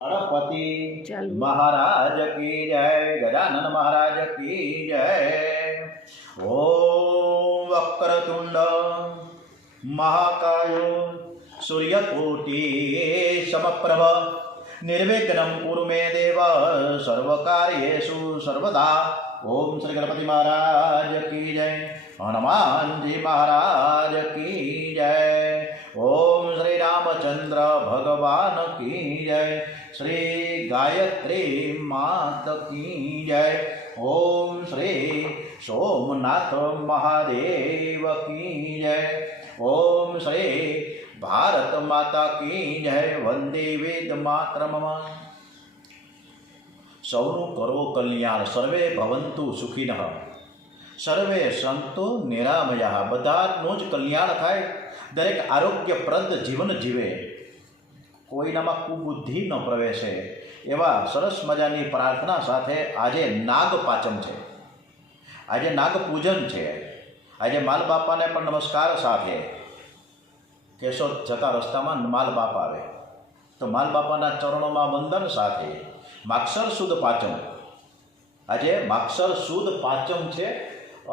गणपति ચાલુ महाराज की जय, गजानन महाराज की जय। ओम वक्रतुंड महाकाय सूर्यकोटि समप्रभ निर्विघ्नं कुरु मे देव सर्वकार्येषु सर्वदा। ओम श्री गणपति महाराज की जय, हनुमान जी महाराज की जय। ओम श्री रामचंद्र भगवान की जय, श्री गायत्री मात की जय। ओम श्री सोमनाथ महादेव की जय। ओम श्री भारत माता की जय। वंदे वेद मातरम। સૌનું કરો કલ્યાણ, સર્વે ભવંતુ સુખીનઃ, સર્વે સંતો નિરામયા। બધાનું જ કલ્યાણ થાય, દરેક આરોગ્યપ્રદ જીવન જીવે, કોઈનામાં કુબુદ્ધિ ન પ્રવેશે, એવા સરસ મજાની પ્રાર્થના સાથે આજે નાગ પાંચમ છે, આજે નાગ પૂજન છે। આજે માલ બાપાને પણ નમસ્કાર સાથે, કેશોદ જતા રસ્તામાં માલ બાપા આવે તો માલ બાપાના ચરણોમાં વંદન સાથે માગસર સુદ પાંચમ, આજે માગસર સુદ પાંચમ છે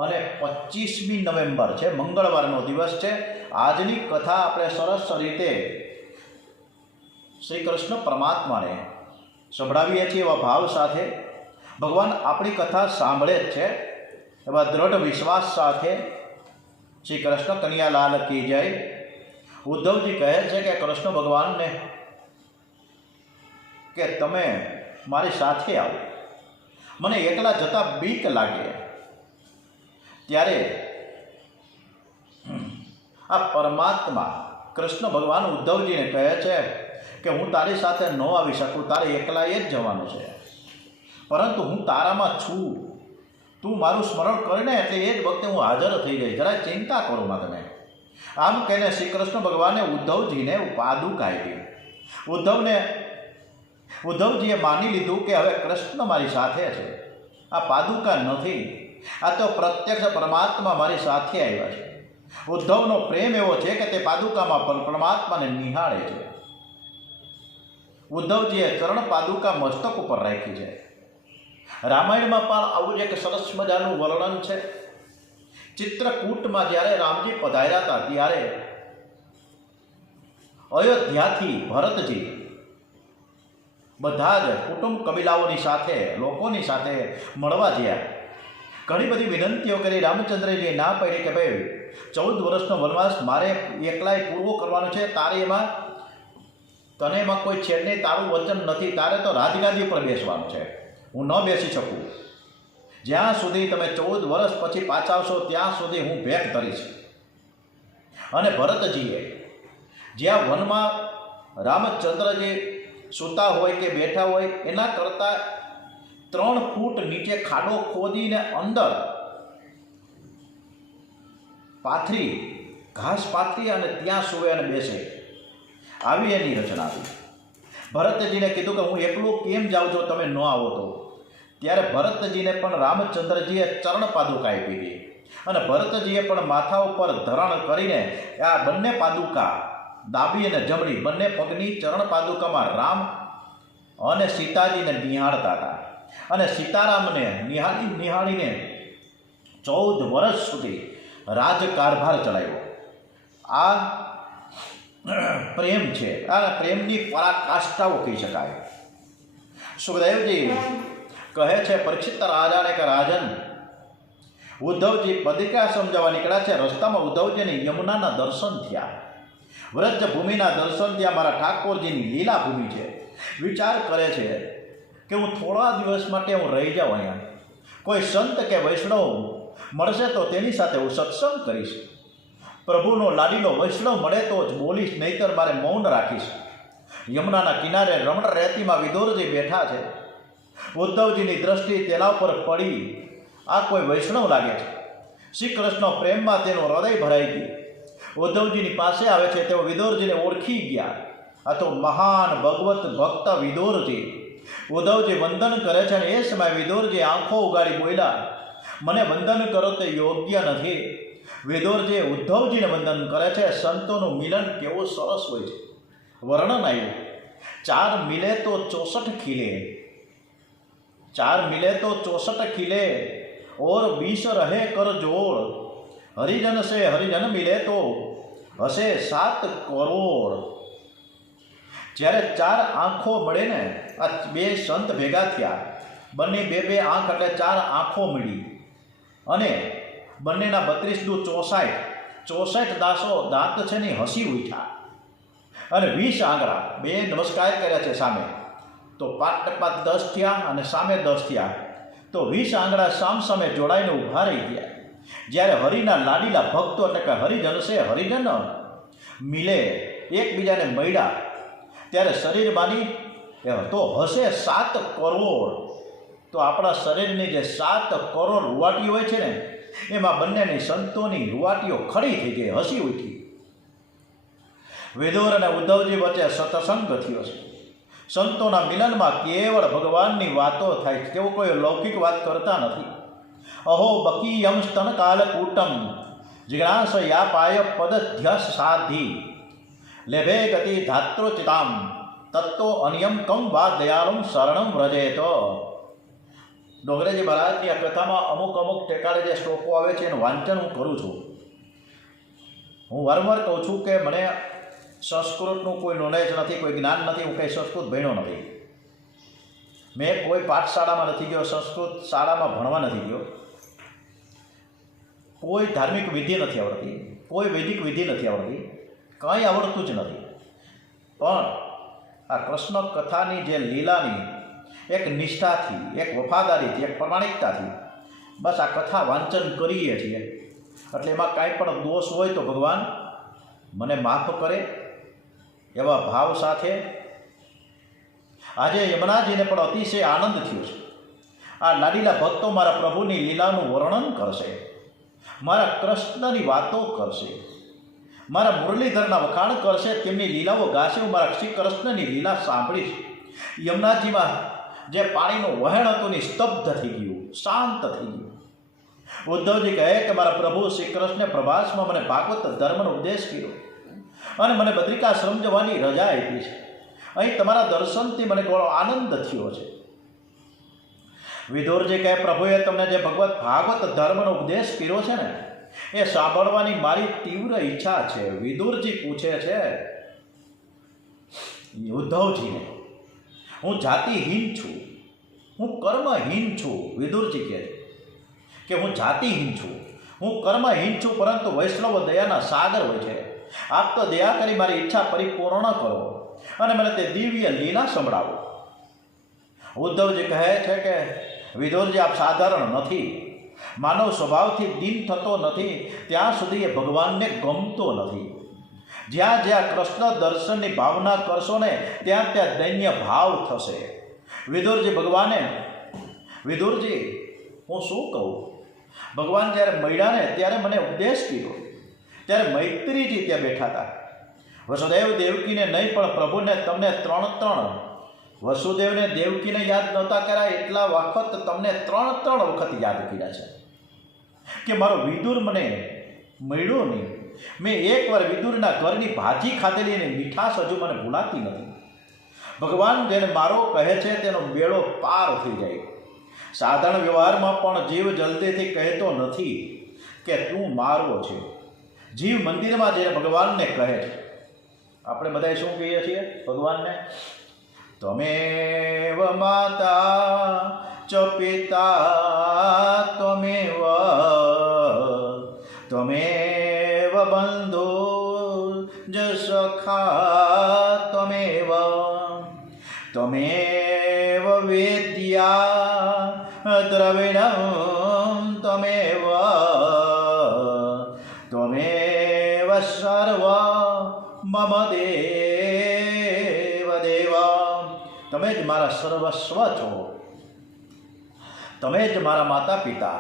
અને 25મી નવેમ્બર છે, મંગળવારનો દિવસ છે। આજની કથા આપણે સરસ રીતે શ્રી કૃષ્ણ પરમાત્માને સંભળાવીએ છીએ એવા ભાવ સાથે। ભગવાન આપણી કથા સાંભળે જ છે એવા દ્રઢ વિશ્વાસ સાથે શ્રી કૃષ્ણ કનૈયાલાલ કી જય। ઉદ્ધવજી કહે છે કે કૃષ્ણ ભગવાનને કે તમે મારી સાથે આવો, મને એકલા જતા બીક લાગે। ત્યારે આ પરમાત્મા કૃષ્ણ ભગવાન ઉદ્ધવજીને કહે છે કે હું તારી સાથે ન આવી શકું, તારે એકલાએ જ જવાનું છે, પરંતુ હું તારામાં છું, તું મારું સ્મરણ કરીને એટલે એ જ વખતે હું હાજર થઈ જઈશ, જરા ચિંતા કરો માં તમે। આમ કહીને શ્રી કૃષ્ણ ભગવાને ઉદ્ધવજીને પાદુકા આપી। ઉદ્ધવજીએ માની લીધું કે હવે કૃષ્ણ મારી સાથે છે, આ પાદુકા નથી, આ તો પ્રત્યક્ષ પરમાત્મા મારી સાથે આવ્યા છે। ઉદ્ધવનો પ્રેમ એવો છે કે તે પાદુકામાં પરમાત્માને નિહાળે છે। ઉદ્ધવજીએ ચરણ પાદુકા મસ્તક ઉપર રાખી છે। રામાયણમાં પણ આવું જ એક સરસ મજાનું વર્ણન છે। ચિત્રકૂટમાં જ્યારે રામજી પધાર્યા હતા ત્યારે અયોધ્યાથી ભરતજી બધા જ કુટુંબ કબીલાઓની સાથે, લોકોની સાથે મળવા ગયા। ઘણી બધી વિનંતીઓ કરી, રામચંદ્રજીએ ના પાડી કે ભાઈ 14 વર્ષનો વનવાસ મારે એકલાએ પૂરો કરવાનો છે, તારે એમાં તને એમાં કોઈ છેડ નહીં, તારું વચન નથી, તારે તો રાજગાદી પર બેસવાનું છે, હું ન બેસી શકું, જ્યાં સુધી તમે 14 વર્ષ પછી પાછા આવશો ત્યાં સુધી હું ભેટ ધરીશ। અને ભરતજીએ જ્યાં વનમાં રામચંદ્રજી સૂતા હોય કે બેઠા હોય એના કરતાં 3 ફૂટ નીચે ખાડો ખોદીને અંદર પાથરી, ઘાસ પાથરી અને ત્યાં સૂવે અને બેસે, આવી એની રચના હતી। ભરતજીને કીધું કે હું એકલું કેમ જાઉં છું, તમે ન આવો તો? ત્યારે ભરતજીને પણ રામચંદ્રજીએ ચરણ પાદુકા આપી હતી અને ભરતજીએ પણ માથા ઉપર ધરણ કરીને આ બંને પાદુકા, ડાબી અને જમણી બંને પગની ચરણ પાદુકામાં રામ અને સીતાજીને નિહાળતા હતા અને સીતારામને નિહાળીને 14 વર્ષ સુધી રાજકારભાર ચલાવ્યો। આ પ્રેમ છે, આ પ્રેમની પરાકાષ્ઠાઓ કહી શકાય। સુખદેવજી કહે છે પરીક્ષિત રાજાને કે રાજન, ઉદ્ધવજી પદિકા સમજાવવા નીકળ્યા છે, રસ્તામાં ઉદ્ધવજીને યમુનાના દર્શન થયા, વ્રજ ભૂમિના દર્શન થયા, મારા ઠાકોરજીની લીલા ભૂમિ છે। વિચાર કરે છે કે હું થોડા દિવસ માટે હું રહી જાઉં, અહીંયા કોઈ સંત કે વૈષ્ણવ મળશે તો તેની સાથે હું સત્સંગ કરીશ, પ્રભુનો લાડીલો વૈષ્ણવ મળે તો જ બોલીશ, નહીતર મારે મૌન રાખીશ। યમુનાના કિનારે રમણ રેતીમાં વિદુરજી બેઠા છે। ઉદ્ધવજીની દ્રષ્ટિ તેના ઉપર પડી, આ કોઈ વૈષ્ણવ લાગે છે। શ્રી કૃષ્ણ પ્રેમમાં તેનું હૃદય ભરાઈ ગયું। ઉદ્ધવજીની પાસે આવે છે, તેઓ વિદુરજીને ઓળખી ગયા, આ તો મહાન ભગવત ભક્ત વિદુરજી। ઉદ્ધવજી વંદન કરે છે અને એ સમયે વિદુરજી આંખો ઉગાડી બોલ્યા, મને વંદન કરો તે યોગ્ય નથી। વિદુરજી ઉદ્ધવજીને વંદન કરે છે। સંતોનું મિલન કેવું સરસ હોય છે, વર્ણન આવ્યું चार मिले तो 64 खिले, 4 मिले तो 64 खिले और 20 रहे कर जोड़, हरिजन से हरिजन मिले तो हसे 7 करोड़। જ્યારે 4 આંખો મળે ને, આ બે સંત ભેગા થયા, બંને બે આંખ એટલે 4 આંખો મળી, અને બંનેના 32 દુ 64 દાંત છે ને હસી ઉઠ્યા, અને 20 આંગળા, બે નમસ્કાર કર્યા છે સામે, તો 5 ને 5 10 થયા, અને સામે 10 થયા, તો 20 આંગળા સામે જોડાઈને ઊભા રહી ગયા. જ્યારે હરિના લાડીલા ભક્તો એટલે કે હરિજન છે હરિજન મિલે, એકબીજાને મળ્યા, ત્યારે શરીરમાંની તો હશે 7 કરોડ. તો આપણા શરીરની જે 7 કરોડ રૂવાટીઓ હોય છે ને, એમાં બંનેની સંતોની રૂવાટીઓ ખડી થઈ ગઈ, હસી ઉઠી. વિદુર અને ઉદ્ધવજી વચ્ચે સત્સંગ થયો છે. સંતોના મિલનમાં કેવળ ભગવાનની વાતો થાય છે, તેઓ કોઈ લૌકિક વાત કરતા નથી. અહો બકીયમ સ્તન કાલકૂટમ જિજ્ઞાસ યાપાય પદધ્યસ સાધી લેભે ગતિ ધાત્રોચિતામ તત્તો અનિયમ કમ વા દયાળુમ શરણમ વ્રજેત. ડોંગરેજી મહારાજની આ કથામાં અમુક ટેકાળે જે શ્લોકો આવે છે એનું વાંચન હું કરું છું. હું વારંવાર કહું છું કે મને સંસ્કૃતનું કોઈ નોલેજ નથી, કોઈ જ્ઞાન નથી, હું કંઈ સંસ્કૃત ભણ્યો નથી, મેં કોઈ પાઠશાળામાં નથી ગયો, સંસ્કૃત શાળામાં ભણવા નથી ગયો, કોઈ ધાર્મિક વિધિ નથી આવડતી, કોઈ વૈદિક વિધિ નથી આવડતી, કંઈ આવડતું જ નથી. પણ આ કૃષ્ણ કથાની જે લીલાની એક નિષ્ઠાથી, એક વફાદારીથી, એક પ્રમાણિકતાથી બસ આ કથા વાંચન કરીએ છીએ. એટલે એમાં કાંઈ પણ દોષ હોય તો ભગવાન મને માફ કરે એવા ભાવ સાથે આજે યમુનાજીને પણ અતિશય આનંદ થયો છે. આ લાડીલા ભક્તો મારા પ્રભુની લીલાનું વર્ણન કરશે, મારા કૃષ્ણની વાતો કરશે, મારા મુરલીધરના વખાણ કરશે, તેમની લીલાઓ ગાશે. હું મારા શ્રી કૃષ્ણની લીલા સાંભળીશ. યમુનાજીમાં જે પાણીનું વહેણ હતું ને સ્તબ્ધ થઈ ગયું, શાંત થઈ ગયું. ઉદ્ધવજી કહે કે મારા પ્રભુ શ્રી કૃષ્ણે પ્રભાસમાં મને ભાગવત ધર્મનો ઉપદેશ કર્યો અને મને બદ્રિકાશ્રમ જવાની રજા આપી છે. અહીં તમારા દર્શનથી મને ઘણો આનંદ થયો છે. વિદુરજી કહે પ્રભુએ તમને જે ભાગવત ધર્મનો ઉપદેશ કર્યો છે ને, એ સાંભળવાની મારી તીવ્ર ઈચ્છા છે. વિદુરજી પૂછે છે ઉદ્ધવજીને, હું જાતિહીન છું, હું કર્મહીન છું. વિદુરજી કહે કે હું જાતિહીન છું, હું કર્મહીન છું, પરંતુ વૈષ્ણવ દયાના સાગર હોય છે. આપ તો દયા કરી મારી ઈચ્છા પરિપૂર્ણ કરો અને મને તે દિવ્ય લીલા સંભળાવો. ઉદ્ધવજી કહે છે કે વિદુરજી આપ સાધારણ નથી, માનવ સ્વભાવથી દીન થતો નથી, ત્યાં સુધી એ ભગવાનને ગમતો નથી. જ્યાં જ્યાં કૃષ્ણ દર્શનની ભાવના કરશો ને, ત્યાં ત્યાં દૈન્ય ભાવ થશે. વિદુરજી હું શું કહું? ભગવાન જ્યારે મળ્યા ને ત્યારે મને ઉપદેશ કર્યો, ત્યારે મૈત્રીજી ત્યાં બેઠા હતા. વસુદેવ દેવકીને નહીં પણ પ્રભુને, તમને ત્રણ વસુદેવને દેવકીને યાદ નહોતા કર્યા, એટલા વખત તમને ત્રણ વખત યાદ કર્યા છે કે મારો વિદુર મને મળ્યો નહીં. મેં એકવાર વિદુરના ઘરની ભાજી ખાધેલી અને મીઠાશ હજુ મને ભૂલાતી નથી. ભગવાન જેને મારો કહે છે તેનો બેડો પાર થઈ જાય. સાધારણ વ્યવહારમાં પણ જીવ જલ્દીથી કહેતો નથી કે તું મારો છે. જીવ મંદિરમાં જઈને ભગવાનને કહે છે. આપણે બધા શું કહીએ છીએ ભગવાનને? ત્વમેવ માતા ચ પિતા ત્વમેવ બંધુ જ સખા ત્વમેવ વેદ્યા દ્રવિણમ ત્વમેવ સર્વ મમ દેવ. તમે જ મારા સર્વસ્વ છો, તમે જ મારા માતા પિતા.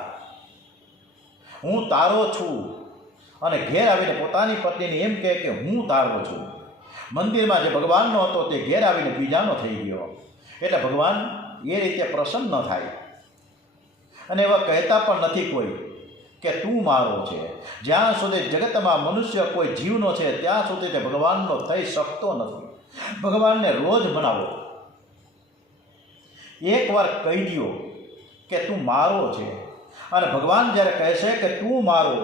હું તારો છું. અને ઘેર આવીને પોતાની પત્નીને એમ કહે કે હું તારો છું. મંદિરમાં જે ભગવાનનો હતો તે ઘેર આવીને બીજાનો થઈ ગયો. એટલે ભગવાન એ રીતે પ્રસન્ન થાય. અને એવા કહેતા પણ નથી કોઈ કે તું મારો છે. જ્યાં સુધી જગતમાં મનુષ્ય કોઈ જીવનો છે ત્યાં સુધી તે ભગવાનનો થઈ શકતો નથી. ભગવાનને રોજ મનાવો. એકવાર કહી દો કે તું મારો છે, અને ભગવાન જ્યારે કહેશે કે તું મારો,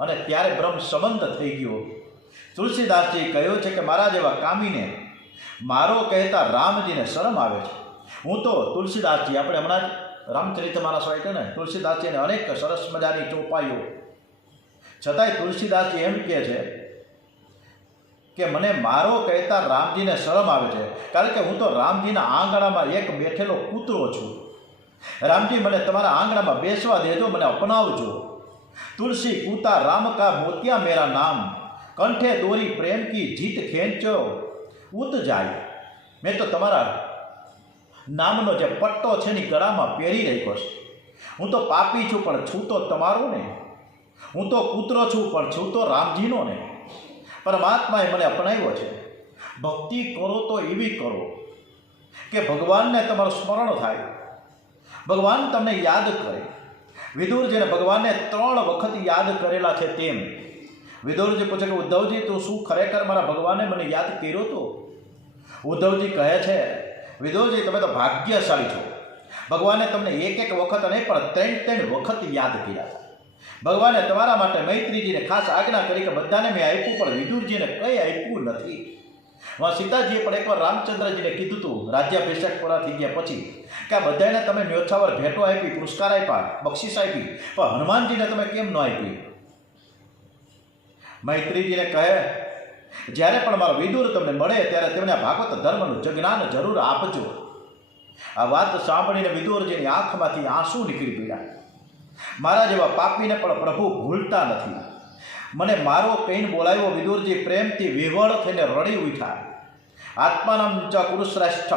અને ત્યારે બ્રહ્મ સંબંધ થઈ ગયો. તુલસીદાસજી કહ્યું છે કે મારા જેવા કામીને મારો કહેતા રામજીને શરમ આવે છે. હું તો તુલસીદાસજી, આપણે હમણાં જ રામચરિતમાનસ વાંચ્યો ને, તુલસીદાસજીને અનેક સરસ મજાની ચોપાઈઓ, છતાંય તુલસીદાસજી એમ કહે છે કે મને મારો કહેતા રામજીને શરમ આવે છે, કારણ કે હું તો રામજીના આંગણામાં એક બેઠેલો કૂતરો છું. રામજી, મને તમારા આંગણામાં બેસવા દેજો, મને અપનાવજો. તુલસી કૂતા રામ કા મોતિયા મેરા નામ, કંઠે દોરી પ્રેમ કી જીત ખેંચો ઉત જાય. મેં તો તમારા નામનો જે પટ્ટો છે ને ગળામાં પહેરી રાખ્યો છે. હું તો પાપી છું પણ છું તો તમારો ને, હું તો કૂતરો છું પણ છું તો રામજીનો ને. પરમાત્માએ મને અપનાવ્યો છે. ભક્તિ કરો તો એવી કરો કે ભગવાનને તમારું સ્મરણ થાય, ભગવાન તમને યાદ કરે. વિદુરજીને ભગવાનને 3 વખત યાદ કરેલા છે. તેમ વિદુરજી પૂછે કે ઉદ્ધવજી, તું શું ખરેખર મારા ભગવાને મને યાદ કર્યો તો? ઉદ્ધવજી કહે છે, વિદુરજી, તમે તો ભાગ્યશાળી છો. ભગવાને તમને એક વખત નહીં પણ 3 વખત યાદ કર્યા હતા. ભગવાને તમારા માટે મૈત્રીજીને ખાસ આજ્ઞા કરી કે બધાને મેં આપ્યું, પણ વિદુરજીને કંઈ આપ્યું નથી. સીતાજીએ પણ એકવાર રામચંદ્રજીને કીધું હતું, રાજ્યાભિષેક પૂરા થઈ ગયા પછી, કે આ બધાને તમે ન્યોછાવર ભેટો આપી, પુરસ્કાર આપ્યા, બક્ષિસ આપી, પણ હનુમાનજીને તમે કેમ ન આપી? મૈત્રીજીને કહે, જ્યારે પણ મારો વિદુર તમને મળે ત્યારે તેમને ભાગવત ધર્મનું જ્ઞાન જરૂર આપજો. આ વાત સાંભળીને વિદુરજીની આંખમાંથી આંસુ નીકળી પડ્યા. મારા જેવા પાપીને પણ પ્રભુ ભૂલતા નથી. મને મારો કહીને બોલાવ્યો. વિદુરજી પ્રેમથી વિહવળ થઈને રડી ઉઠ્યા. આત્માનમ ચ કુરુશ્રેષ્ઠ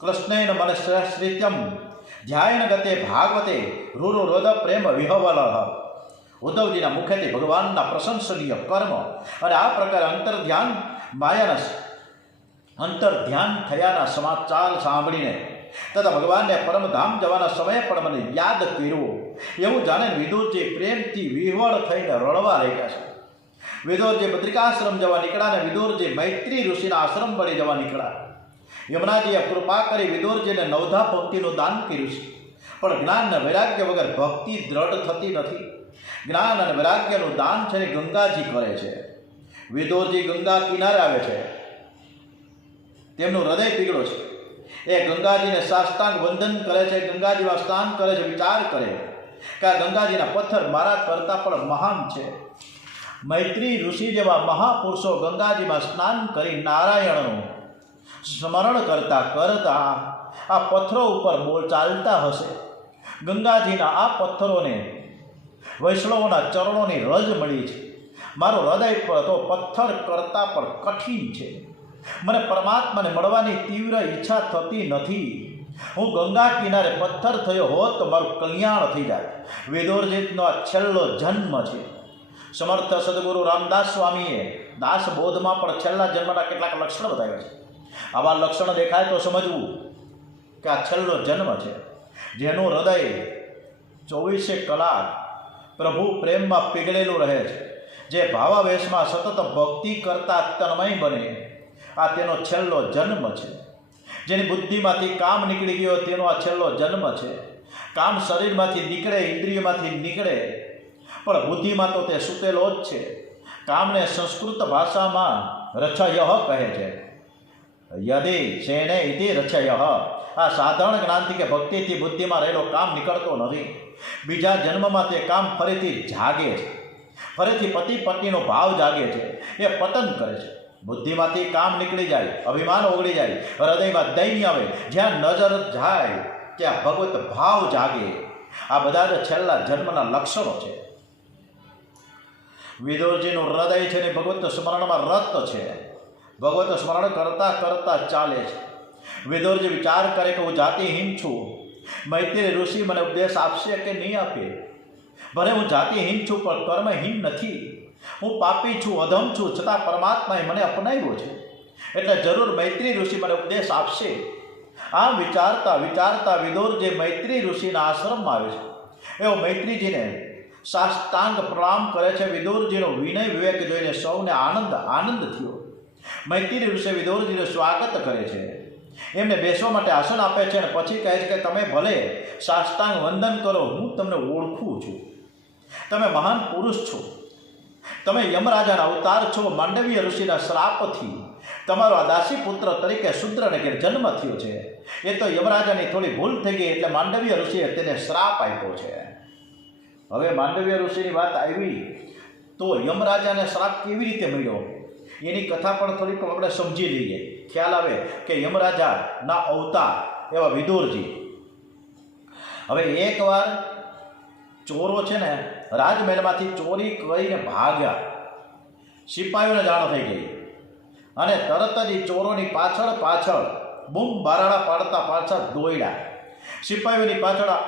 કૃષ્ણેન મનશ્રેષ્ઠ્યમ ધ્યાયન ગતે ભાગવતે રૂરુ રોદ પ્રેમ વિહવલ. ઉદ્ધવજીના મુખેથી ભગવાનના પ્રશંસનીય કર્મ અને આ પ્રકારે અંતર્ધ્યાન થયાના સમાચાર સાંભળીને તથા ભગવાનને પરમધામ જવાના સમયે પણ મને યાદ કર્યો એવું જાણે વિદુરજી પ્રેમથી વિહવળ થઈને રડવા લાગ્યા છે. વિદુરજી બદ્રિકાશ્રમ જવા નીકળ્યા અને વિદુરજી મૈત્રી ઋષિના આશ્રમ વળી જવા નીકળ્યા. યમુનાજીએ કૃપા કરી વિદુરજીને 9ધા ભક્તિનું દાન કર્યું છે, પણ જ્ઞાન અને વૈરાગ્ય વગર ભક્તિ દ્રઢ થતી નથી. જ્ઞાન અને વૈરાગ્યનું દાન છે ને ગંગાજી કરે છે. વિદુરજી ગંગા કિનારે આવે છે. તેમનું હૃદય પીગળો છે. એ ગંગાજીને સાષ્ટાંગ વંદન કરે છે, ગંગાજીમાં સ્નાન કરે છે, વિચાર કરે કે આ ગંગાજીના પથ્થર મારા કરતાં પણ મહાન છે. મૈત્રી ઋષિ જેવા મહાપુરુષો ગંગાજીમાં સ્નાન કરી નારાયણનું સ્મરણ કરતા કરતા આ પથ્થરો ઉપર બોલ ચાલતા હશે. ગંગાજીના આ પથ્થરોને વૈષ્ણવોના ચરણોની રજ મળી છે. મારું હૃદય તો પથ્થર કરતાં પણ કઠિન છે. મને પરમાત્માને મળવાની તીવ્ર ઈચ્છા થતી નથી. હું ગંગા કિનારે પથ્થર થયો હોત તો મારું કલ્યાણ થઈ જાય. વિદુરજીનો આ છેલ્લો જન્મ છે. સમર્થ સદગુરુ રામદાસ સ્વામીએ દાસબોધમાં પણ છેલ્લા જન્મના કેટલાક લક્ષણ બતાવ્યા છે. આવા લક્ષણ દેખાય તો સમજવું કે આ છેલ્લો જન્મ છે. જેનું હૃદય 24 કલાક પ્રભુ પ્રેમમાં પીગળેલું રહે છે, જે ભાવાવેશમાં સતત ભક્તિ કરતા તન્મય બને, આ તેનો છેલ્લો જન્મ છે. જેની બુદ્ધિમાંથી કામ નીકળી ગયો તેનો આ છેલ્લો જન્મ છે. કામ શરીરમાંથી નીકળે, ઇન્દ્રિયમાંથી નીકળે, પણ બુદ્ધિમાં તો તે સૂતેલો જ છે. કામને સંસ્કૃત ભાષામાં રચય કહે છે. યદિ શેને ઇતિ રચય. આ સાધારણ જ્ઞાનથી કે ભક્તિથી બુદ્ધિમાં રહેલો કામ નીકળતો નથી. બીજા જન્મમાં તે કામ ફરીથી જાગે છે. ફરીથી પતિ પત્નીનો ભાવ જાગે છે. એ પતન કરે છે. બુદ્ધિમાંથી કામ નીકળી જાય, અભિમાન ઓગળી જાય, હૃદયમાં દૈન્ય આવે, જ્યાં નજર જાય ત્યાં ભગવત ભાવ જાગે. આ બધા જ છેલ્લા જન્મના લક્ષણો છે. વિદુરજીનું હૃદય છે ને ભગવત સ્મરણમાં રત છે. ભગવત સ્મરણ કરતાં કરતાં ચાલે છે. વિદુરજી વિચાર કરે કે હું જાતિહીન છું. મૈત્રી ઋષિ મને ઉપદેશ આપશે કે નહીં આપે? ભલે હું જાતિહીન છું પણ કર્મહીન નથી. હું પાપી છું, અધમ છું, છતાં પરમાત્માએ મને અપનાવ્યો છે, એટલે જરૂર મૈત્રી ઋષિ મને ઉપદેશ આપશે. આમ વિચારતા વિચારતા વિદુરજી મૈત્રી ઋષિના આશ્રમમાં આવે છે. એવો મૈત્રીજીને સાષ્ટાંગ પ્રણામ કરે છે. વિદુરજીનો વિનય વિવેક જોઈને સૌને આનંદ થયો. મૈત્રી ઋષિ વિદુરજીનું સ્વાગત કરે છે, એમને બેસવા માટે આસન આપે છે અને પછી કહે છે કે તમે ભલે સાષ્ટાંગ વંદન કરો, હું તમને ઓળખું છું, તમે મહાન પુરુષ છો, તમે યમરાજાના અવતાર છો. માંડવીય ઋષિના શ્રાપથી તમારો આ દાસી પુત્ર તરીકે શૂદ્રને ઘેર જન્મ થયો છે. એ તો યમરાજાની થોડી ભૂલ થઈ ગઈ એટલે માંડવીય ઋષિએ તેને શ્રાપ આપ્યો છે. હવે માંડવીય ઋષિની વાત આવી તો યમરાજાને શ્રાપ કેવી રીતે મળ્યો એની કથા પણ થોડીક આપણે સમજી લઈએ. ખ્યાલ આવે કે યમરાજાના અવતાર એવા વિદુરજી. હવે એકવાર ચોરો છે ને રાજમહેલમાંથી ચોરી કરીને ભાગ્યા. સિપાહીઓને જાણ થઈ ગઈ અને તરત જ ચોરોની પાછળ બૂમ બારાડા પાડતા પાછળ દોડ્યા. સિપાહીઓની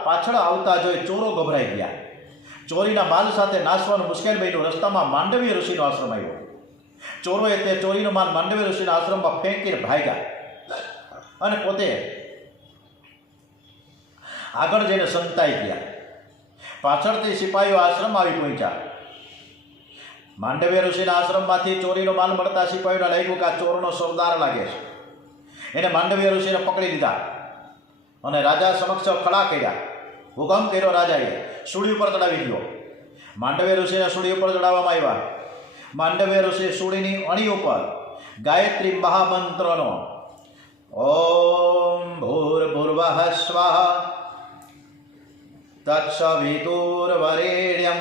પાછળ આવતા જોઈ ચોરો ગભરાઈ ગયા. ચોરીના માલ સાથે નાસવાનું મુશ્કેલ બન્યું. રસ્તામાં માંડવીય ઋષિનો આશ્રમ આવ્યો. ચોરોએ તે ચોરીનો માલ માંડવીય ઋષિના આશ્રમમાં ફેંકીને ભાગ્યા અને પોતે આગળ જઈને સંતાઈ ગયા. પાછળથી સિપાહીઓ આશ્રમ આવી પહોંચ્યા. માંડવીય ઋષિના આશ્રમમાંથી ચોરીનો માલ મળતા સિપાહીઓને લાગ્યું કે આ ચોરનો સરદાર લાગે છે. એને માંડવીય ઋષિને પકડી લીધા અને રાજા સમક્ષ ખડા કર્યા. હુકમ કર્યો રાજાએ, સૂળી ઉપર ચડાવી દીધો. માંડવીય ઋષિને સૂળી ઉપર ચડાવવામાં આવ્યા. માંડવીય ઋષિ સૂળીની અણી ઉપર ગાયત્રી મહામંત્રનો ઓમ ભૂર્ભુવઃ સ્વાહા તત્સવિતુર્વરેણ્યં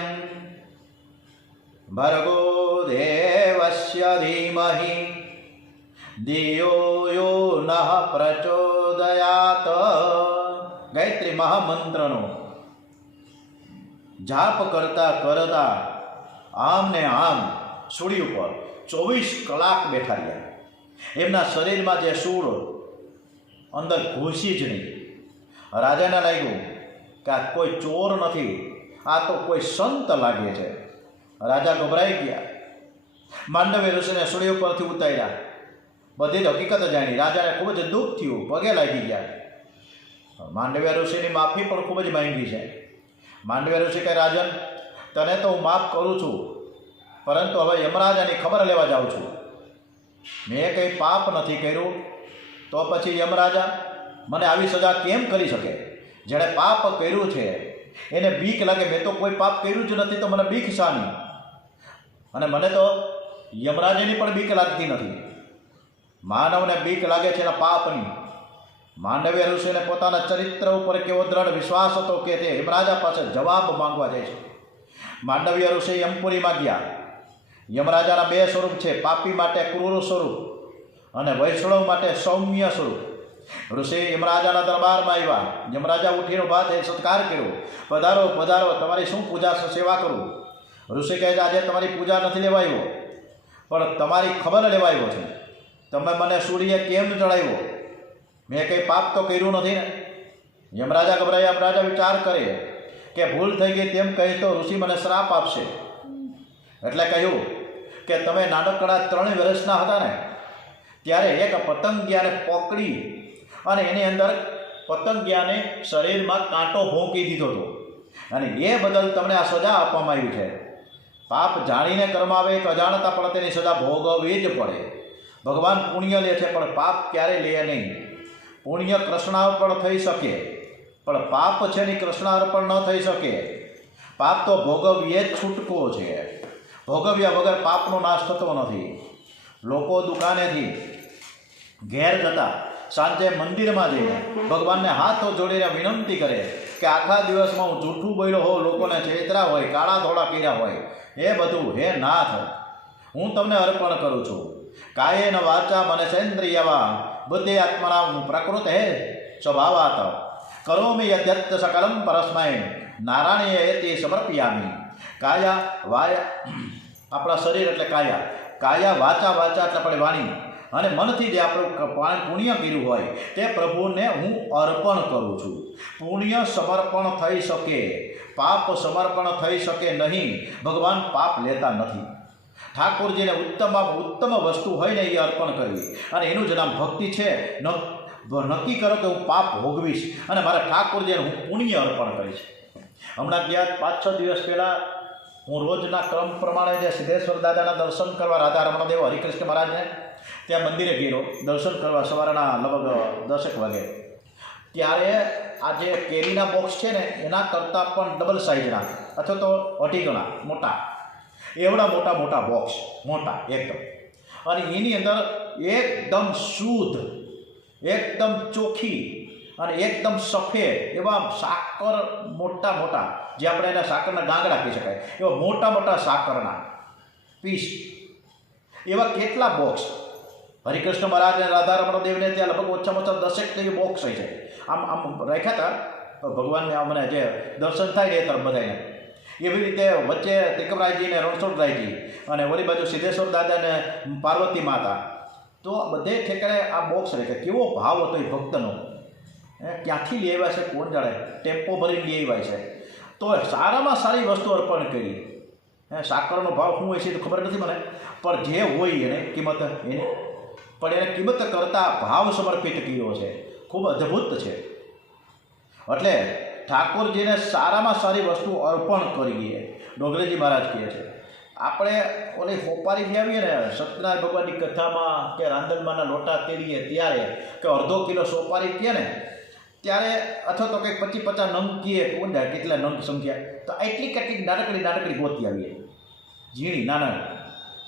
ભર્ગો દેવસ્ય ધીમહિ ધિયો યો નઃ પ્રચોદયાત. ગાયત્રી મહામંત્રનો જાપ કરતા આમ ને આમ સૂળી ઉપર 24 કલાક બેઠા રહ્યા. એમના શરીરમાં જે સૂળ અંદર ઘૂસી જ નહીં. રાજાને લાગ્યું કે આ કોઈ ચોર નથી, આ તો કોઈ સંત લાગે છે. રાજા ગભરાઈ ગયા. માંડવીય ઋષિને સૂળી ઉપરથી ઉતાર્યા. બધી જ હકીકત જાણી. રાજાને ખૂબ જ દુઃખ થયું, પગે લાગી ગયા. માંડવીય ઋષિની માફી પણ ખૂબ જ માંગી છે. માંડવીય ઋષિ કહે, રાજન તને તો હું માફ કરું છું, પરંતુ હવે યમરાજાની ખબર લેવા જાઉં છું. મેં કંઈ પાપ નથી કર્યું, તો પછી યમરાજા મને આવી સજા કેમ કરી શકે? જેણે પાપ કર્યું છે એને બીક લાગે. મેં તો કોઈ પાપ કર્યું જ નથી, તો મને બીક શાની? અને મને તો યમરાજાની પણ બીક લાગતી નથી. માનવને બીક લાગે છે એના પાપની. માંડવીય ઋષિને પોતાના ચરિત્ર ઉપર કેવો દ્રઢ વિશ્વાસ હતો કે તે યમરાજા પાસે જવાબ માંગવા જાય છે. માંડવીય ઋષિ યમપુરીમાં ગયા. યમરાજાના 2 સ્વરૂપ છે, પાપી માટે ક્રૂર સ્વરૂપ અને વૈષ્ણવ માટે સૌમ્ય સ્વરૂપ. ઋષિ યમરાજાના દરબારમાં આવ્યા. યમરાજા ઉઠીને ઊભા થઈ સત્કાર કર્યો. પધારો પધારો, તમારી શું પૂજા સેવા કરું? ઋષિ કહે, આજે તમારી પૂજા નથી લેવા આવ્યો, પણ તમારી ખબર લેવા આવ્યો છે. તમે મને સૂળીએ કેમ ચડાવ્યો? મેં કંઈ પાપ તો કર્યું નથી ને? યમરાજા ગભરાયા. યમરાજા વિચાર કરે કે ભૂલ થઈ ગઈ તેમ કહે તો ઋષિ મને શ્રાપ આપશે. એટલે કહ્યું કે તમે નાનકડા 3 વર્ષના હતા ને ત્યારે એક પતંગિયાને પકડી અને એની અંદર પતંગિયાને શરીરમાં કાંટો ભોંકી દીધો હતો, અને એ બદલ તમને આ સજા આપવામાં આવી છે. પાપ જાણીને કરમાવે કે અજાણતા પણ તેની સજા ભોગવવી જ પડે. ભગવાન પુણ્ય લે છે પણ પાપ ક્યારે લે નહીં. પુણ્ય કૃષ્ણાર્પણ થઈ શકે, પણ પાપ છે ને કૃષ્ણાર્પણ ન થઈ શકે. પાપ તો ભોગવીએ જ છૂટકો છે. ભોગવ્યા વગર પાપનો નાશ થતો નથી. લોકો દુકાનેથી ઘેર જતા સાંજે મંદિરમાં જઈને ભગવાનને હાથ જોડીને વિનંતી કરે કે આખા દિવસમાં હું જૂઠું બોલ્યો હોઉં, લોકોને છેતરા હોય, કાળા ધોળા કર્યા હોય, એ બધું હે નાથ હું તમને અર્પણ કરું છું. કાયેન વાચા મનસેન્દ્રિયવા બુદ્ધિ આત્મના પ્રકૃત હે સ્વભાવાત કરોમિ યદ્યત સકલમ પરસ્મૈ નારાયણીય એતિ સમર્પયામિ. કાયા વાયા, આપણા શરીર એટલે કાયા. કાયા વાચા, વાચા એટલે આપણે વાણી, અને મનથી જે આપણું પુણ્ય કર્યું હોય તે પ્રભુને હું અર્પણ કરું છું. પુણ્ય સમર્પણ થઈ શકે, પાપ સમર્પણ થઈ શકે નહીં. ભગવાન પાપ લેતા નથી. ઠાકોરજીને ઉત્તમ વસ્તુ હોય ને એ અર્પણ કરવી, અને એનું જ નામ ભક્તિ છે. નક્કી કરો કે હું પાપ ભોગવીશ અને મારા ઠાકોરજીને હું પુણ્ય અર્પણ કરીશ. હમણાં ગયા 5-6 દિવસ પહેલાં હું રોજના ક્રમ પ્રમાણે જે સિદ્ધેશ્વર દાદાના દર્શન કરવા રાધા રમણદેવ હરિકૃષ્ણ મહારાજને ત્યાં મંદિરે ગયેલો દર્શન કરવા સવારના લગભગ 10 વાગે. ત્યારે આ જે કેરીના બોક્સ છે ને એના કરતાં પણ ડબલ સાઇઝના અથવા તો 2.5 ગણા મોટા, એવડા મોટા મોટા બોક્સ, મોટા એકદમ. અને એની અંદર એકદમ શુદ્ધ, એકદમ ચોખ્ખી અને એકદમ સફેદ એવા સાકર મોટા મોટા, જે આપણે એના સાકરના ગાંગડા કહી શકાય એવા મોટા મોટા સાકરના પીસ, એવા કેટલા બોક્સ. હરિકૃષ્ણ મહારાજ અને રાધારમણ દેવને ત્યાં લગભગ ઓછામાં ઓછા 10 જેવી બોક્સ હોય છે. આમ રાખ્યા હતા ભગવાનને, અમને જે દર્શન થાય ને એ તરફ બધાને. એવી રીતે વચ્ચે ત્રિકમરાયજી ને રણછોડરાયજી અને ઓલી બાજુ સિદ્ધેશ્વર દાદા ને પાર્વતી માતા, તો બધે ઠેકાણે આ બોક્સ રાખે. કેવો ભાવ હતો એ ભક્તનો! ક્યાંથી લઈ આવ્યા છે કોણ જાણે, ટેમ્પો ભરીને લઈ આવ્યા છે. તો સારામાં સારી વસ્તુ અર્પણ કરી. સાકરનો ભાવ શું હોય છે તો ખબર નથી મને, પણ જે હોય એને કિંમત, એને પણ એને કિંમત કરતાં ભાવ સમર્પિત કર્યો છે. ખૂબ અદ્ભુત છે. એટલે ઠાકોરજીને સારામાં સારી વસ્તુ અર્પણ કરીએ. ડોંગરેજી મહારાજ કહે છે આપણે ઓલી હોપારી લઈ આવીએ ને સત્યનારાયણ ભગવાનની કથામાં, કે રાંદલમાંના લોટા તેડીએ ત્યારે, કે અડધો કિલો સોપારી કહે ને ત્યારે, અથવા તો કંઈક 25-50 નંગ કહીએ, કોણ જાય કેટલા નંગ સંખ્યા, તો એટલી કેટલીક નાનકડી નાનકડી ગોતી આવીએ, ઝીણી નાના.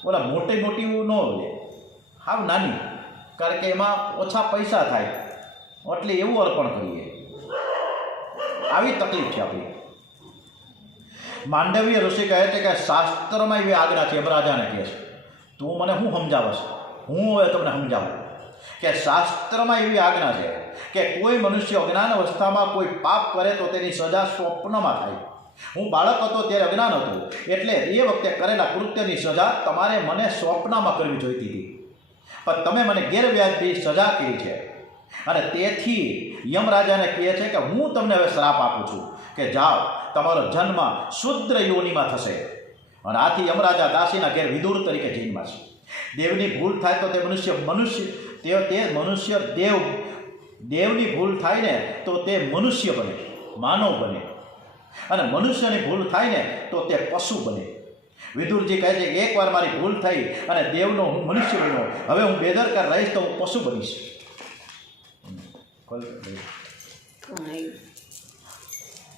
ઓલા મોટી મોટી ન હોય, હાવ નાની, કારણ કે એમાં ઓછા પૈસા થાય એટલે એવું અર્પણ કરીએ. આવી તકલીફ છે આપણી. માંડવીય ઋષિ કહે છે કે શાસ્ત્રમાં એવી આજ્ઞા છે, યમરાજાને કહે છે, તું મને શું સમજાવશ, હું હવે તમને સમજાવું કે શાસ્ત્રમાં એવી આજ્ઞા છે કે કોઈ મનુષ્ય અજ્ઞાન અવસ્થામાં કોઈ પાપ કરે તો તેની સજા સ્વપ્નમાં થાય. હું બાળક હતો ત્યારે અજ્ઞાન હતું, એટલે એ વખતે કરેલા કૃત્યની સજા તમારે મને સ્વપ્નમાં કરવી જોઈતી હતી, પણ તમે મને ગેરવ્યાજબી સજા કરી છે. અને તેથી યમરાજાને કહે છે કે હું તમને હવે શ્રાપ આપું છું કે જાઓ, તમારો જન્મ શુદ્ર યોનિમાં થશે. અને આથી યમરાજા દાસીના ઘેર વિદુર તરીકે જન્મ્યા છે. દેવની ભૂલ થાય તો તે મનુષ્ય દેવની ભૂલ થાય ને તો તે મનુષ્ય બને, માનવ બને, અને મનુષ્યની ભૂલ થાય ને તો તે પશુ બને. વિદુરજી કહે છે કે એકવાર મારી ભૂલ થઈ અને દેવનો હું મનુષ્ય બન્યો, હવે હું બેદરકાર રહીશ તો હું પશુ બનીશ.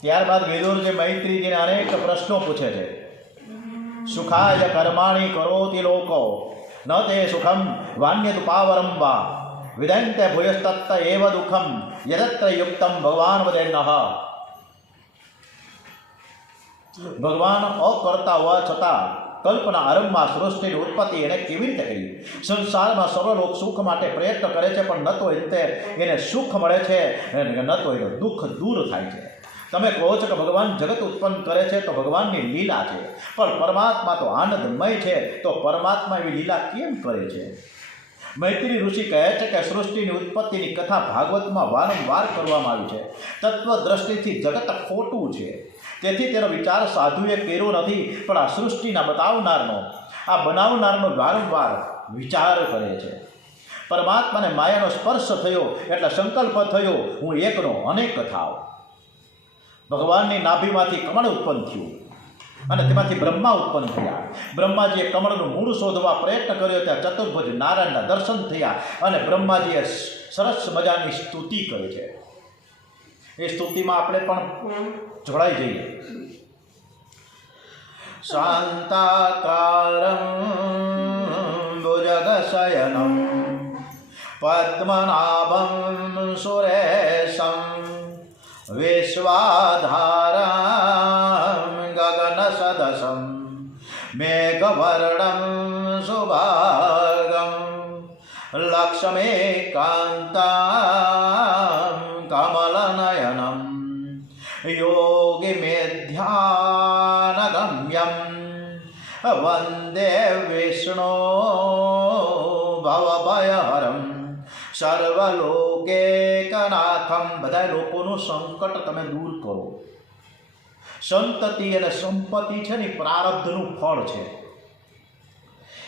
ત્યારબાદ વિદુરજી મૈત્રીજીને અનેક પ્રશ્નો પૂછે છે. સુખાય કર્માણી કરોતિ લોકો ન તે સુખમ વાન્યતુપાવરમ વા વિદંતે ભૂયસ્તત્ત એવ દુઃખમ યદત્ર યુક્તમ ભગવાન વદેન્નઃ. ભગવાન અકર્તા હોવા છતાં કલ્પના આરંભમાં સૃષ્ટિની ઉત્પત્તિ એને કેવી રીતે કરી? સંસારમાં સર્વલોક સુખ માટે પ્રયત્ન કરે છે, પણ ન તો રીતે એને સુખ મળે છે, ન તો એનું દુઃખ દૂર થાય છે. તમે કહો છો કે ભગવાન જગત ઉત્પન્ન કરે છે તો ભગવાનની લીલા છે, પણ પરમાત્મા તો આનંદમય છે, તો પરમાત્મા એવી લીલા કેમ કરે છે? મૈત્રી ઋષિ કહે છે કે સૃષ્ટિની ઉત્પત્તિની કથા ભાગવતમાં વારંવાર કરવામાં આવી છે. તત્વદ્રષ્ટિથી જગત ખોટું છે, તેથી તેનો વિચાર સાધુએ કર્યો નથી, પણ આ સૃષ્ટિના બનાવનારનો વારંવાર વિચાર કરે છે. પરમાત્માને માયાનો સ્પર્શ થયો એટલે સંકલ્પ થયો હું એકનો અનેક થાવ. ભગવાનની નાભીમાંથી કમળ ઉત્પન્ન થયું અને તેમાંથી બ્રહ્મા ઉત્પન્ન થયા. બ્રહ્માજીએ કમળનું મૂળ શોધવા પ્રયત્ન કર્યો, ત્યાં ચતુર્ભુજ નારાયણના દર્શન થયા અને બ્રહ્માજીએ સરસ મજાની સ્તુતિ કરી છે. એ સ્તુતિમાં આપણે પણ જોડાઈ જઈએ. શાંતાકારં ભુજગશયનં પદ્મનાભં સુરેશં વિશ્વાધારં ગગનસદસં મેઘવર્ણં સુભાગં લક્ષ્મીકાન્तं કમલનયનં યોગિમેધ્યાનગમ્યં વંદે વિષ્ણુ ભવભયહરં સર્વલોકૈકનાથમ. બધા લોકોનું સંકટ તમે દૂર કરો. સંતતિ અને સંપત્તિ છે ને પ્રારબ્ધનું ફળ છે.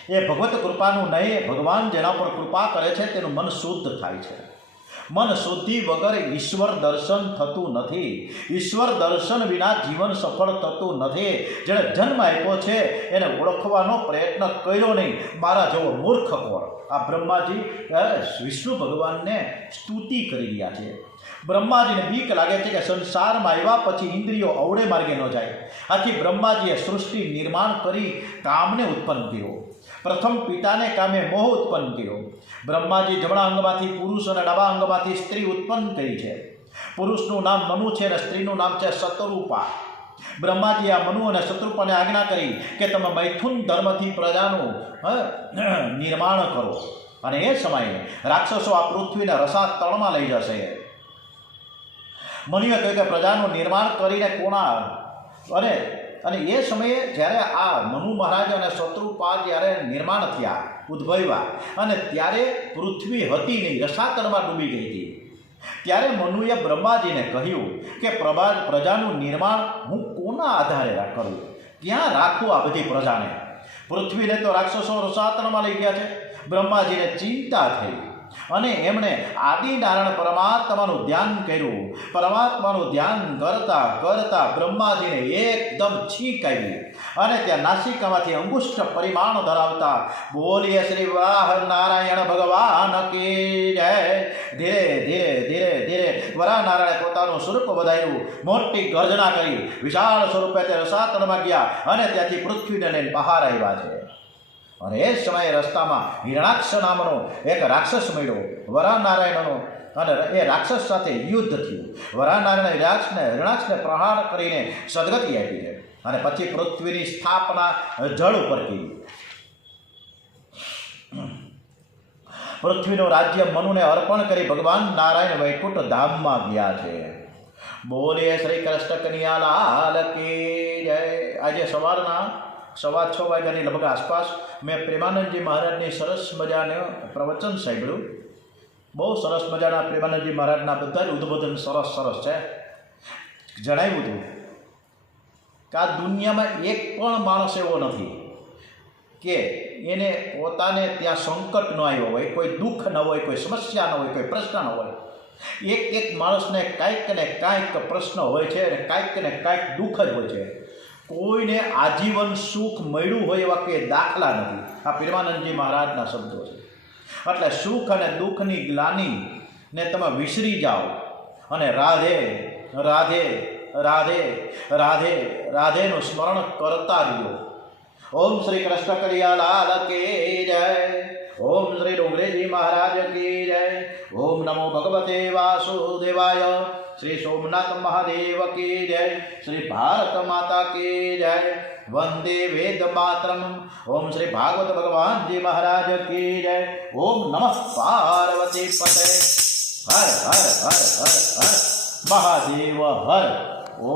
એ ભગવત કૃપાનું નહીં, ભગવાન જેના પર કૃપા કરે છે તેનું મન શુદ્ધ થાય છે. મન શુદ્ધિ વગર ઈશ્વર દર્શન થતું નથી. ઈશ્વર દર્શન વિના જીવન સફળ થતું નથી. જેણે જન્મ આપ્યો છે એને ઓળખવાનો પ્રયત્ન કર્યો નહીં. મારા જેવો મૂર્ખ કોણ? આ બ્રહ્માજી વિષ્ણુ ભગવાનને સ્તુતિ કરી રહ્યા છે. બ્રહ્માજીને બીક લાગે છે કે સંસારમાં આવ્યા પછી ઇન્દ્રિયો અવળે માર્ગે ન જાય. આથી બ્રહ્માજીએ સૃષ્ટિ નિર્માણ કરી કામને ઉત્પન્ન કર્યો. પ્રથમ પિતાને કામે મોહ ઉત્પન્ન કર્યો. બ્રહ્માજી જમણા અંગમાંથી પુરુષ અને ડાબા અંગમાંથી સ્ત્રી ઉત્પન્ન કરી છે. પુરુષનું નામ મનુ છે અને સ્ત્રીનું નામ છે શતરૂપા. બ્રહ્માજી આ મનુ અને શત્રુપાને આજ્ઞા કરી કે તમે મૈથુન ધર્મથી પ્રજાનું નિર્માણ કરો. અને એ સમયે રાક્ષસો આ પૃથ્વીને રસાતળમાં લઈ જશે. મનુએ કહ્યું કે પ્રજાનું નિર્માણ કરીને કોણા અને એ સમયે જ્યારે આ મનુ મહારાજ અને શત્રુપા જ્યારે નિર્માણ થયા, ઉદ્ભવ્યા, અને ત્યારે પૃથ્વી હતી નહીં, રસાતળમાં ડૂબી ગઈ હતી. ત્યારે મનુએ બ્રહ્માજીને કહ્યું કે પ્રજાનું નિર્માણ હું કોના આધારે કરું? ક્યાં રાખું આ બધી પ્રજાને? પૃથ્વીને તો રાક્ષસો રસાતળમાં લઈ ગયા છે. બ્રહ્માજીને ચિંતા થઈ અને એમણે આદિનારાયણ પરમાત્માનું ધ્યાન કર્યું. પરમાત્માનું ધ્યાન કરતા કરતા બ્રહ્માજીને એકદમ છીંક આવી અને ત્યાં નાસિકામાંથી અંગુષ્ઠ પરિમાણ ધરાવતા બોલીએ શ્રી વાહ નારાયણ ભગવાન કી જય. ધીરે ધીરે ધીરે ધીરે વરા નારાયણે પોતાનું સ્વરૂપ વધાર્યું. મોટી ગર્જના કરી વિશાળ સ્વરૂપે તે રસાતળમાં ગયા અને ત્યાંથી પૃથ્વીને લઈને બહાર આવ્યા છે. અને એ સમયે રસ્તામાં હિરણાક્ષ નામનો એક રાક્ષસ મળ્યો વરાનારાયણનો, અને એ રાક્ષસ સાથે યુદ્ધ થયું. વરાનારાયણે હિરણાક્ષને પ્રહાર કરીને સદગતિ આપી છે અને પછી પૃથ્વીની સ્થાપના જળ ઉપર કરી. પૃથ્વીનું રાજ્ય મનુને અર્પણ કરી ભગવાન નારાયણ વૈકુંઠ ધામમાં ગયા છે. બોલીએ શ્રી કૃષ્ણ કનૈયા લાલ કી જય. આજે સવારના 6:15 વાગ્યાની લગભગ આસપાસ મેં પ્રેમાનંદજી મહારાજની સરસ મજાનું પ્રવચન સાંભળ્યું. બહુ સરસ મજાના પ્રેમાનંદજી મહારાજના બધા જ ઉદ્બોધન સરસ છે. જણાવ્યું હતું કે આ દુનિયામાં એક પણ માણસ એવો નથી કે એને પોતાને ત્યાં સંકટ ન આવ્યો હોય, કોઈ દુઃખ ન હોય, કોઈ સમસ્યા ન હોય, કોઈ પ્રશ્ન ન હોય. એક માણસને કાંઈક ને કાંઈક પ્રશ્ન હોય છે અને કાંઈક ને કાંઈક દુઃખ જ હોય છે. કોઈને આજીવન સુખ મળ્યું હોય એવા કે દાખલા નથી. આ પ્રેમાનંદજી મહારાજના શબ્દો છે. એટલે સુખ અને દુઃખની ગ્લાનીને તમે વિસરી જાઓ અને રાધે રાધે રાધે રાધે રાધેનું સ્મરણ કરતા રહ્યો. ઓમ શ્રી કૃષ્ણ કનૈયા લાલ કી જય. ઓમ શ્રી ડુંગરેજી મહારાજ કી જય. ઓમ નમો ભગવતે વાસુદેવાય. શ્રી સોમનાથ મહાદેવ કી જય. શ્રી ભારત માતા કી જય. વંદે વેદ માતરમ. ઓમ શ્રી ભાગવત ભગવાનજી મહારાજ કી જય. ઓમ નમઃ પાર્વતી પતે. હર હર હર હર હર મહાદેવ હર.